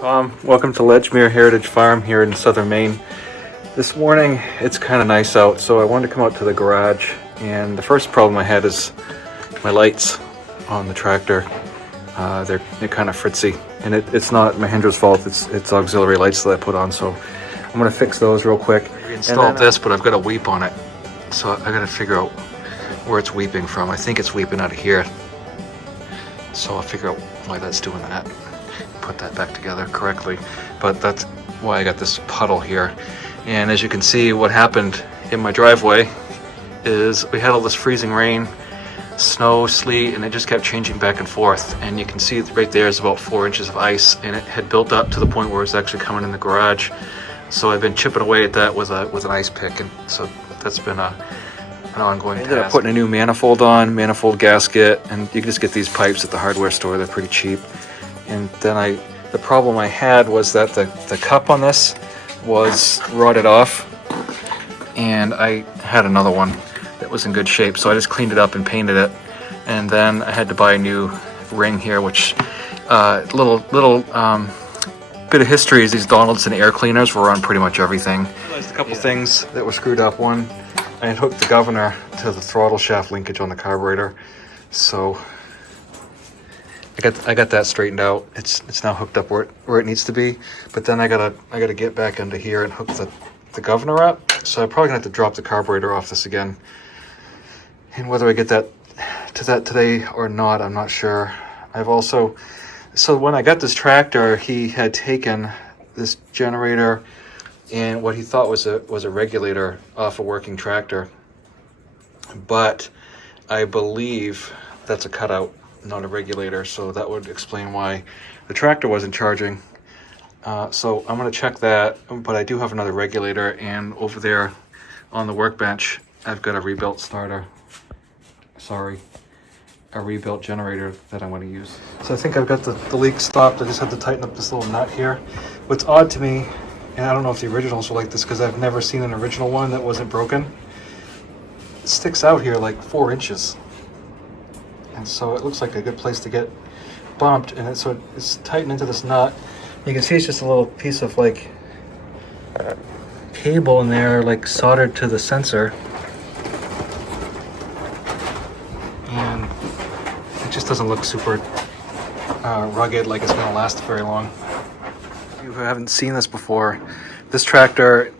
Tom, welcome to Ledgemere Heritage Farm here in southern Maine. This morning it's kind of nice out, so I wanted to come out to the garage, and the first problem I had is my lights on the tractor. They're kind of fritzy, and it's not Mahindra's fault, it's auxiliary lights that I put on, so I'm going to fix those real quick. I installed this, but I've got a weep on it, so I got to figure out where it's weeping from. I think it's weeping out of here, so I'll figure out why that's doing that. Put that back together correctly, but that's why I got this puddle here. And as you can see, what happened in my driveway is we had all this freezing rain, snow, sleet, and it just kept changing back and forth. And you can see right there is about 4 inches of ice, and it had built up to the point where it was actually coming in the garage. So I've been chipping away at that with an ice pick, and so that's been an ongoing task. I ended up putting a new manifold on, manifold gasket, and you can just get these pipes at the hardware store. They're pretty cheap. And then the problem I had was that the cup on this was rotted off, and I had another one that was in good shape, so I just cleaned it up and painted it. And then I had to buy a new ring here, which little bit of history is these Donaldson air cleaners were on pretty much everything. I realized a couple things that were screwed up. One, I had hooked the governor to the throttle shaft linkage on the carburetor, so I got that straightened out. It's now hooked up where it needs to be. But then I gotta get back into here and hook the governor up. So I'm probably gonna have to drop the carburetor off this again. And whether I get that today or not, I'm not sure. So when I got this tractor, he had taken this generator and what he thought was a regulator off a working tractor. But I believe that's a cutout, not a regulator, so that would explain why the tractor wasn't charging. So I'm going to check that, but I do have another regulator, and over there on the workbench I've got a rebuilt a rebuilt generator that I'm going to use. So I think I've got the leak stopped. I just have to tighten up this little nut here. What's odd to me, and I don't know if the originals are like this because I've never seen an original one that wasn't broken, it sticks out here like 4 inches. And so it looks like a good place to get bumped, and so it's tightened into this nut. You can see it's just a little piece of like cable in there, like soldered to the sensor, and it just doesn't look super rugged, like it's gonna last very long. If you haven't seen this before, this tractor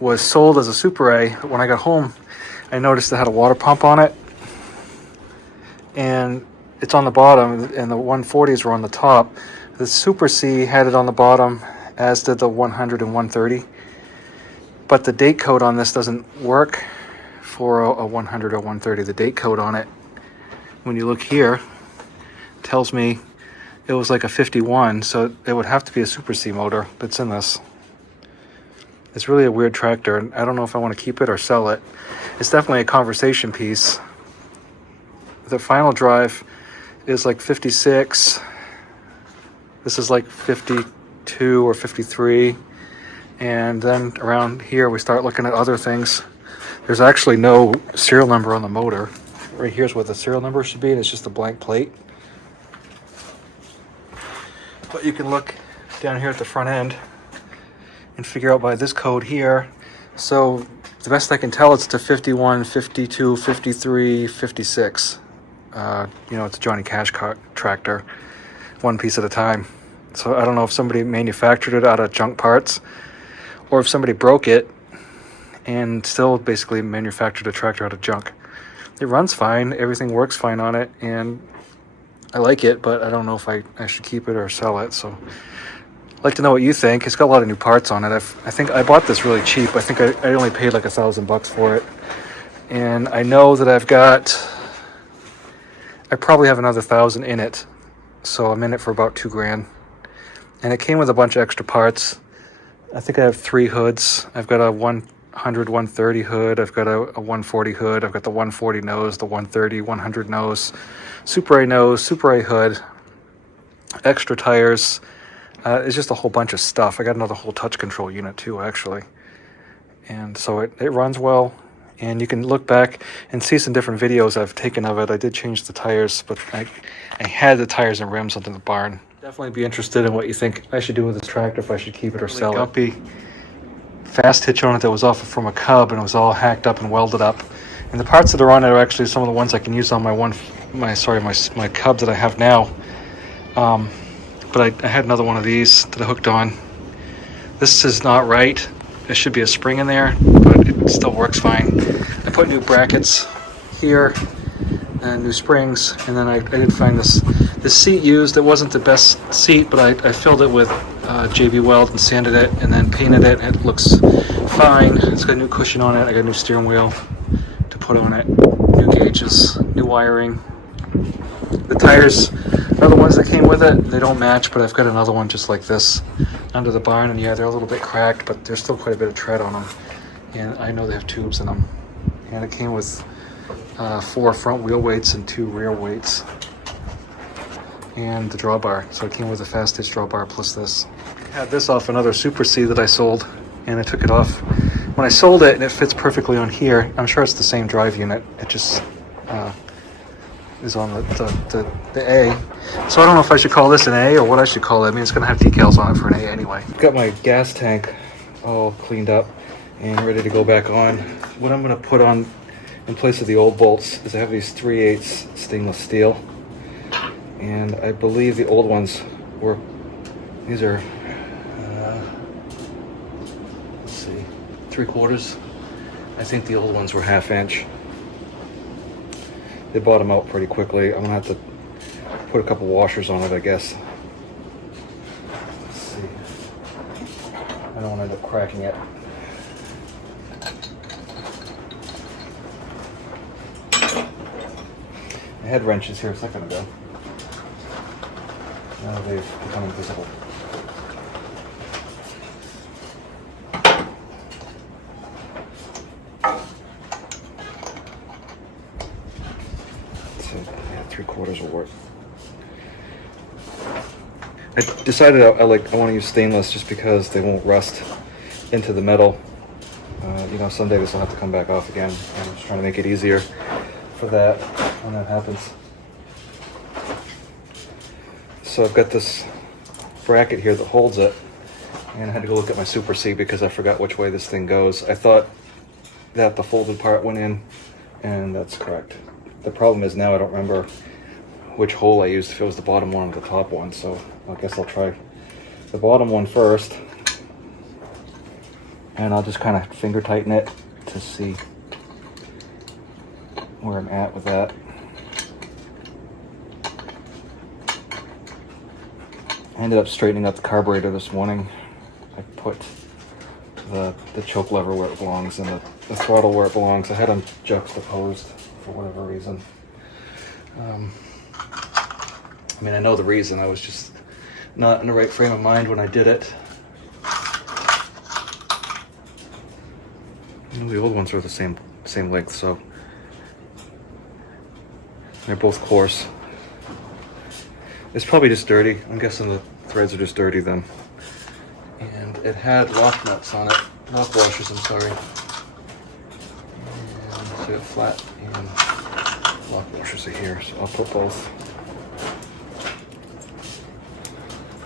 was sold as a Super A, but when I got home I noticed it had a water pump on it, and it's on the bottom, and the 140s were on the top. The Super C had it on the bottom, as did the 100 and 130. But the date code on this doesn't work for a 100 or 130. The date code on it, when you look here, tells me it was like a 51, so it would have to be a Super C motor that's in this. It's really a weird tractor, and I don't know if I want to keep it or sell it. It's definitely a conversation piece. The final drive is like 56. This is like 52 or 53. And then around here we start looking at other things. There's actually no serial number on the motor. Right here's where the serial number should be, and it's just a blank plate. But you can look down here at the front end and figure out by this code here. So the best I can tell, it's to 51, 52, 53, 56. It's a Johnny Cash tractor, one piece at a time. So I don't know if somebody manufactured it out of junk parts, or if somebody broke it and still basically manufactured a tractor out of junk. It runs fine, everything works fine on it, and I like it, but I don't know if I should keep it or sell it. So I'd like to know what you think. It's got a lot of new parts on it. I think I bought this really cheap. I think I only paid like $1,000 for it. And I know that I probably have another 1,000 in it, so I'm in it for about $2,000. And it came with a bunch of extra parts. I think I have 3 hoods. I've got a 100, 130 hood. I've got a 140 hood. I've got the 140 nose, the 130, 100 nose, Super A hood, extra tires. It's just a whole bunch of stuff. I got another whole touch control unit too, actually. And so it runs well. And you can look back and see some different videos I've taken of it. I did change the tires, but I had the tires and rims under the barn. Definitely be interested in what you think I should do with this tractor, if I should keep it or sell it. Gumpy fast hitch on it that was off from a cub, and it was all hacked up and welded up. And the parts that are on it are actually some of the ones I can use on my cub that I have now. But I had another one of these that I hooked on. This is not right. There should be a spring in there, but it still works fine. I put new brackets here and new springs, and then I did find this seat used. It wasn't the best seat, but I filled it with JB Weld and sanded it and then painted it. It looks fine. It's got a new cushion on it. I got a new steering wheel to put on it, new gauges, new wiring. The tires are the ones that came with it. They don't match, but I've got another one just like this under the barn, and yeah, they're a little bit cracked, but there's still quite a bit of tread on them, and I know they have tubes in them. And it came with 4 front wheel weights and 2 rear weights, and the drawbar. So it came with a fast hitch drawbar plus this. I had this off another Super C that I sold, and I took it off when I sold it, and it fits perfectly on here. I'm sure it's the same drive unit. It just is on the A. So I don't know if I should call this an A or what I should call it. I mean, it's going to have decals on it for an A anyway. Got my gas tank all cleaned up and ready to go back on. What I'm going to put on in place of the old bolts is I have these 3/8 stainless steel. And I believe the old ones were, these are, let's see, 3/4. I think the old ones were 1/2 inch. They bought them out pretty quickly. I'm gonna have to put a couple washers on it, I guess. Let's see. I don't want to end up cracking it. I had wrenches here a second ago. Now they've become invisible. So, yeah, 3/4 will work. I decided I want to use stainless just because they won't rust into the metal. You know, someday this will have to come back off again. I'm just trying to make it easier for that when that happens. So I've got this bracket here that holds it, and I had to go look at my Super C because I forgot which way this thing goes. I thought that the folded part went in, and that's correct. The problem is now I don't remember which hole I used, if it was the bottom one or the top one, so I guess I'll try the bottom one first, and I'll just kind of finger tighten it to see where I'm at with that. I ended up straightening up the carburetor this morning. I put the choke lever where it belongs and the throttle where it belongs. I had them juxtaposed for whatever reason. I mean, I know the reason. I was just not in the right frame of mind when I did it. You know, the old ones are the same length, so they're both coarse. It's probably just dirty. I'm guessing the threads are just dirty then. And it had lock nuts on it. Lock washers, I'm sorry. And so it flat and lock washers are here. So I'll put both.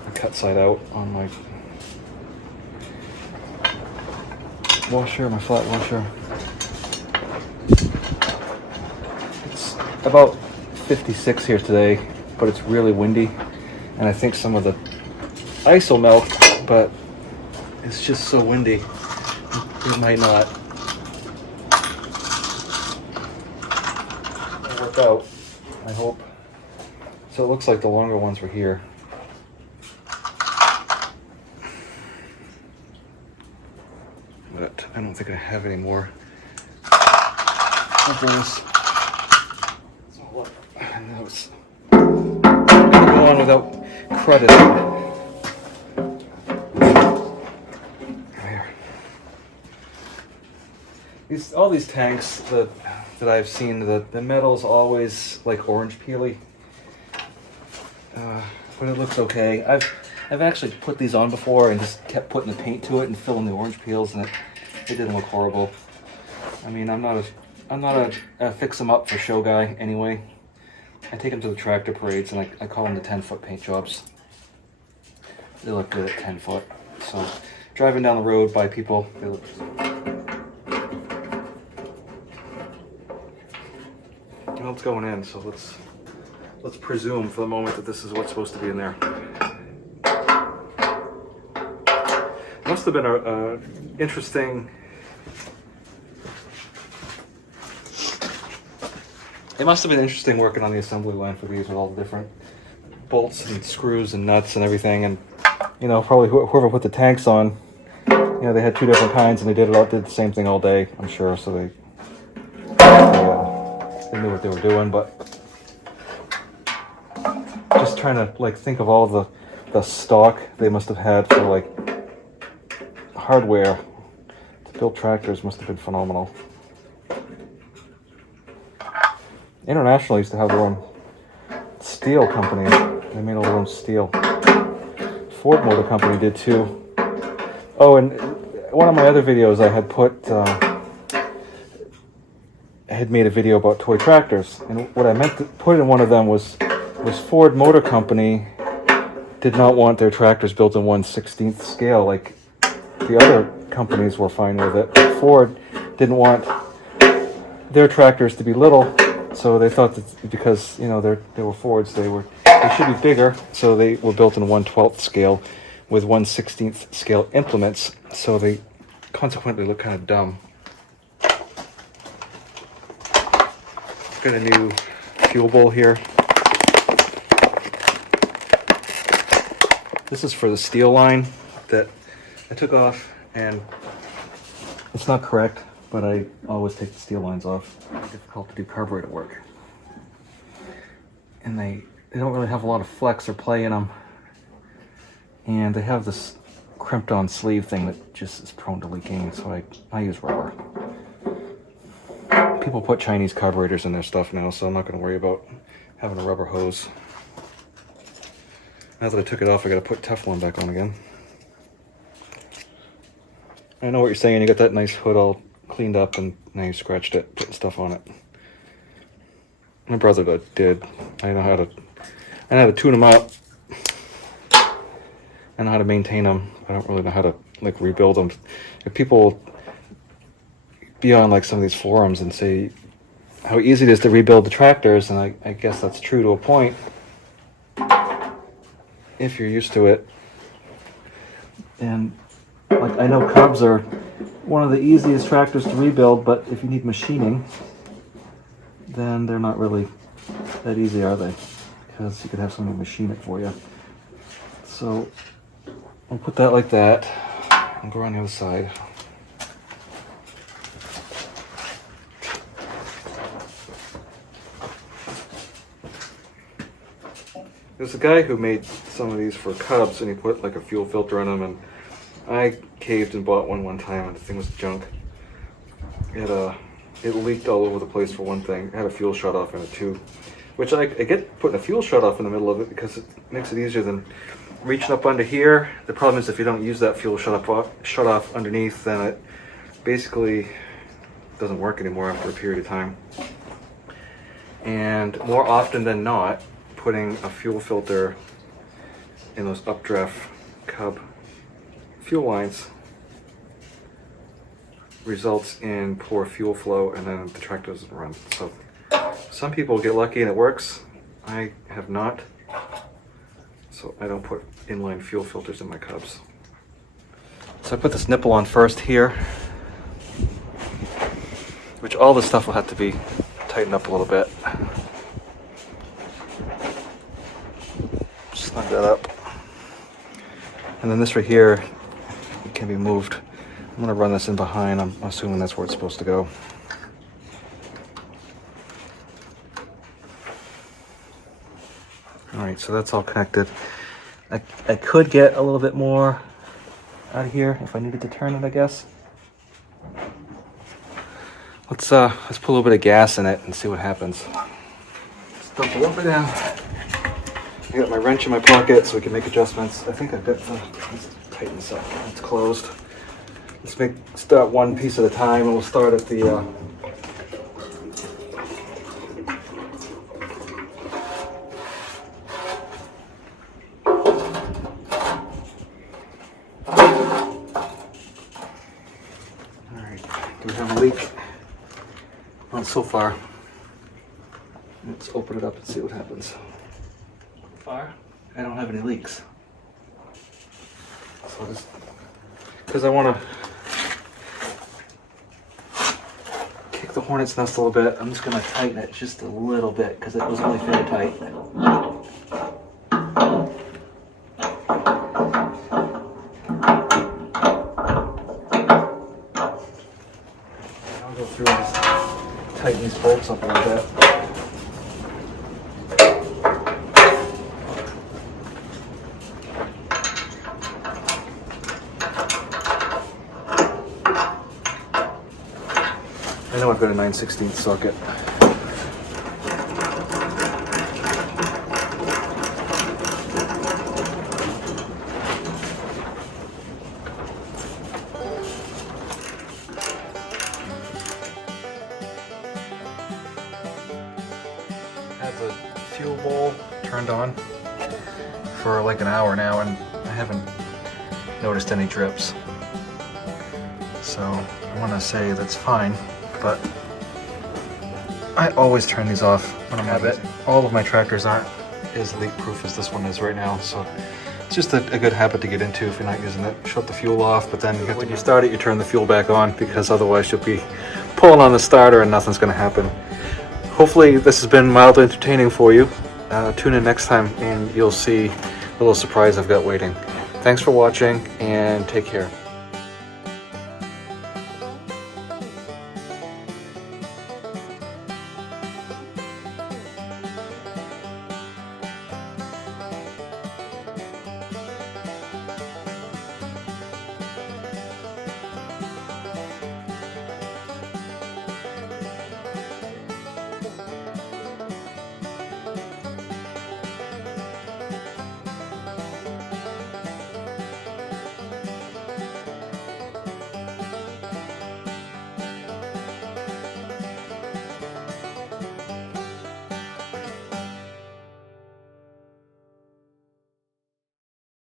The cut side out on my washer, my flat washer. It's about 56 here today, but it's really windy, and I think some of the ice will melt, but it's just so windy, it might not work out, I hope. So it looks like the longer ones were here. But I don't think I have any more of those. And that was go on without credit. There. All these tanks that I've seen, the metal's always like orange peely, but it looks okay. I've actually put these on before and just kept putting the paint to it and filling the orange peels, and it didn't look horrible. I mean, I'm not a fix them up for show guy anyway. I take them to the tractor parades, and I call them the 10-foot paint jobs. They look good at 10 foot. So driving down the road by people, they look. Well, it's going in, so let's presume for the moment that this is what's supposed to be in there. Must have been a interesting. It must have been interesting working on the assembly line for these with all the different bolts and screws and nuts and everything. And you know, probably whoever put the tanks on, you know, they had two different kinds and they did the same thing all day, I'm sure. So they knew what they were doing. But just trying to like think of all the stock they must have had for like hardware to build tractors. Must have been phenomenal. International used to have their own steel company. They made all their own steel. Ford Motor Company did too. Oh, and one of my other videos I had I had made a video about toy tractors, and what I meant to put in one of them was Ford Motor Company did not want their tractors built in 1/16th scale like the other companies were fine with it. But Ford didn't want their tractors to be little. So they thought that because, you know, they were Fords, they should be bigger. So they were built in 1/12th scale with 1/16th scale implements. So they consequently look kind of dumb. Got a new fuel bowl here. This is for the steel line that I took off, and it's not correct. But I always take the steel lines off. It's difficult to do carburetor work. And they don't really have a lot of flex or play in them. And they have this crimped on sleeve thing that just is prone to leaking, so I use rubber. People put Chinese carburetors in their stuff now, so I'm not going to worry about having a rubber hose. Now that I took it off, I got to put Teflon back on again. I know what you're saying. You got that nice hood all cleaned up, and now you scratched it, putting stuff on it. My brother did. I know how to tune them up. I know how to maintain them. I don't really know how to like rebuild them. If people be on like some of these forums and say how easy it is to rebuild the tractors, and I guess that's true to a point if you're used to it. And like I know Cubs are one of the easiest tractors to rebuild, but if you need machining, then they're not really that easy, are they? Because you could have somebody machine it for you. So I'll put that like that and go around the other side. There's a guy who made some of these for Cubs, and he put like a fuel filter in them, and I caved and bought one time, and the thing was junk. It leaked all over the place for one thing. It had a fuel shut off in it too, which I get putting a fuel shut off in the middle of it because it makes it easier than reaching up under here. The problem is if you don't use that fuel shut off underneath, then it basically doesn't work anymore after a period of time. And more often than not, putting a fuel filter in those updraft Cub fuel lines results in poor fuel flow, and then the tractor doesn't run. So some people get lucky and it works. I have not. So I don't put inline fuel filters in my Cubs. So I put this nipple on first here, which all this stuff will have to be tightened up a little bit. Snug that up. And then this right here can be moved. I'm going to run this in behind. I'm assuming that's where it's supposed to go. Alright, so that's all connected. I could get a little bit more out of here if I needed to turn it, I guess. Let's put a little bit of gas in it and see what happens. Let's dump a little bit in. I got my wrench in my pocket so we can make adjustments. I think I've got let's tighten this up. It's closed. Let's start one piece at a time, and we'll start at the we have a leak. Not so far. Let's open it up and see what happens. So far, I don't have any leaks. So just because I want to kick the hornet's nest a little bit, I'm just going to tighten it just a little bit because it was really very tight. I'll go through and just tighten these bolts up a little bit. I know I've got a 9/16 socket. Had the fuel bowl turned on for like an hour now and I haven't noticed any drips. So I want to say that's fine. But I always turn these off when I'm using. All of my tractors aren't as leak proof as this one is right now, so it's just a good habit to get into if you're not using it. Shut the fuel off, but then when you start it, you turn the fuel back on because otherwise you'll be pulling on the starter and nothing's going to happen. Hopefully this has been mildly entertaining for you. Tune in next time and you'll see a little surprise I've got waiting. Thanks for watching and take care.